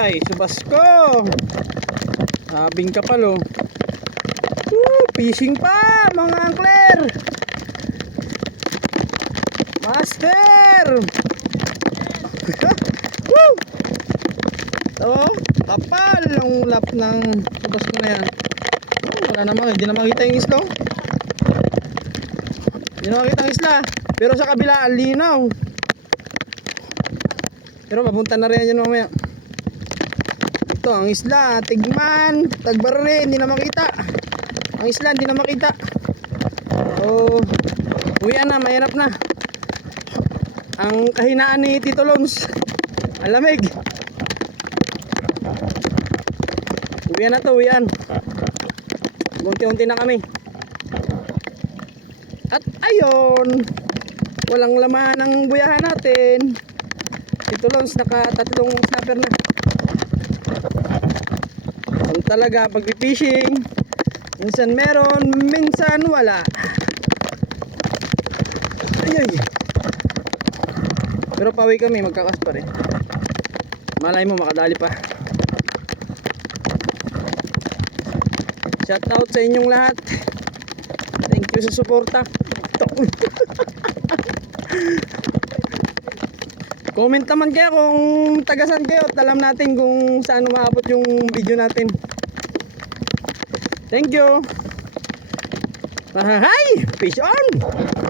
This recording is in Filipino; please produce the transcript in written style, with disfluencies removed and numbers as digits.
Ay, subas ko. Sabing kapal oh. Fishing pa mga angkler. Master. Woo! Ito, kapal ang ulap ng subas ko na yan. Wala naman, hindi na makita yung isla. Hindi na makita ang isla. Pero sa kabila, ang linaw. Pero mapunta na rin yan mamaya. Ito ang isla, tigman, tagbarre, hindi na makita. Ang isla, hindi na makita. So, uwian na, mahirap na. Ang kahinaan ni Tito Lons, ang lamig. Uwian na to, uwian. Unti-unti na kami. At ayun, walang laman ang buyahan natin. Tito Lons, naka-tatlong snapper na. Ang talaga pag-fishing, minsan meron, minsan wala. Ay. Pero pawi kami, magkakas pa rin. Malay mo makadali pa. Shout out sa inyong lahat. Thank you sa suporta. Comment naman kayo kung tagasan kayo at alam natin kung saan umaabot yung video natin. Thank you. Hi! Fish on!